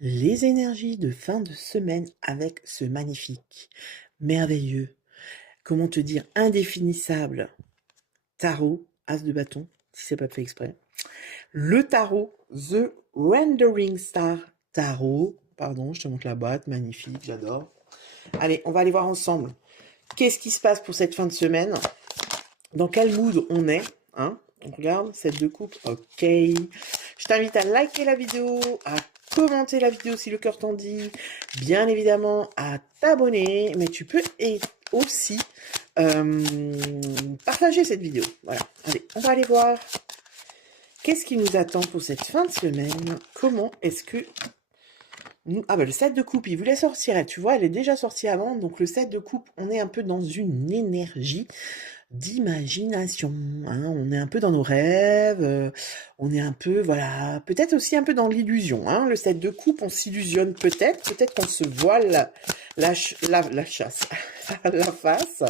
Les énergies de fin de semaine avec ce magnifique, merveilleux, comment te dire, indéfinissable tarot, as de bâton, si c'est pas fait exprès. Le tarot, The Rendering Star Tarot. Pardon, je te montre la boîte, magnifique, j'adore. Allez, on va aller voir ensemble. Qu'est-ce qui se passe pour cette fin de semaine? Dans quel mood on est, hein? On regarde, cette de coupe, ok. Je t'invite à liker la vidéo, à commenter la vidéo si le cœur t'en dit, bien évidemment à t'abonner, mais tu peux aussi partager cette vidéo. Voilà, allez, on va aller voir. Qu'est-ce qui nous attend pour cette fin de semaine? Comment est-ce que... Ah bah le 7 de coupe, il voulait sortir, tu vois, elle est déjà sortie avant, donc le 7 de coupe, on est un peu dans une énergie d'imagination, hein, on est un peu dans nos rêves, on est un peu, voilà, peut-être aussi un peu dans l'illusion, hein, le 7 de coupe, on s'illusionne peut-être qu'on se voile la chasse à la face,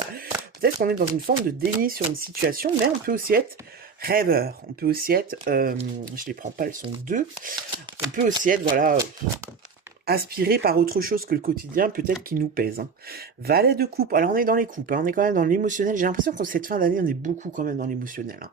peut-être qu'on est dans une forme de déni sur une situation, mais on peut aussi être rêveur, on peut aussi être, je les prends pas, elles sont deux, on peut aussi être, voilà, aspiré par autre chose que le quotidien, peut-être qui nous pèse. Hein. Valet de coupe, alors on est dans les coupes, hein, on est quand même dans l'émotionnel. J'ai l'impression que cette fin d'année, on est beaucoup quand même dans l'émotionnel. Hein.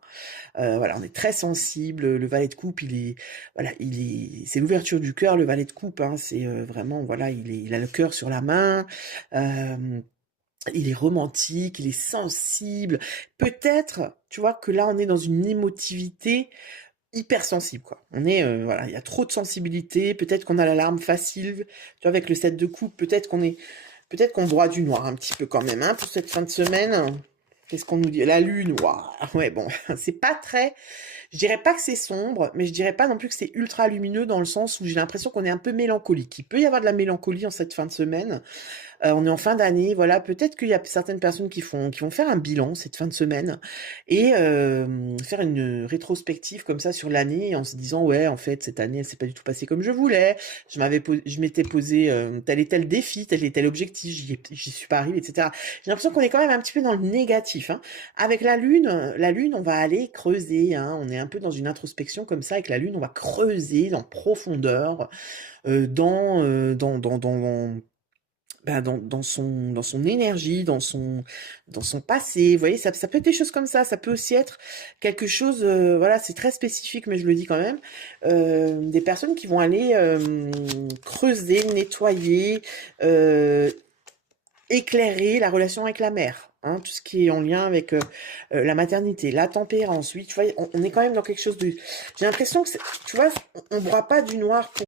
Voilà, on est très sensible. Le valet de coupe, c'est l'ouverture du cœur. Le valet de coupe, hein, c'est vraiment, voilà, il a le cœur sur la main. Il est romantique, il est sensible. Peut-être, tu vois, que là, on est dans une émotivité hypersensible, quoi. On est, voilà, il y a trop de sensibilité, peut-être qu'on a l'alarme facile, tu vois, avec le 7 de coupe, peut-être qu'on broie du noir un petit peu quand même, hein, pour cette fin de semaine. Qu'est-ce qu'on nous dit? La lune, waouh, ouais, bon, c'est pas très, je dirais pas que c'est sombre, mais je dirais pas non plus que c'est ultra lumineux dans le sens où j'ai l'impression qu'on est un peu mélancolique. Il peut y avoir de la mélancolie en cette fin de semaine, on est en fin d'année, voilà, peut-être qu'il y a certaines personnes qui vont faire un bilan cette fin de semaine et faire une rétrospective comme ça sur l'année en se disant: «Ouais, en fait, cette année, elle s'est pas du tout passée comme je voulais. Je m'étais posé, tel et tel défi, tel et tel objectif, j'y suis pas arrivé, et cetera». J'ai l'impression qu'on est quand même un petit peu dans le négatif, hein. Avec la lune, on va aller creuser, hein, on est un peu dans une introspection comme ça. Avec la lune, on va creuser en profondeur, dans son énergie, dans son passé. Vous voyez, ça peut être des choses comme ça peut aussi être quelque chose, voilà, c'est très spécifique, mais je le dis quand même, des personnes qui vont aller creuser, nettoyer, éclairer la relation avec la mère. Hein, tout ce qui est en lien avec la maternité, la tempérance. Oui, tu vois, on est quand même dans quelque chose de... J'ai l'impression que, tu vois, on ne broie pas du noir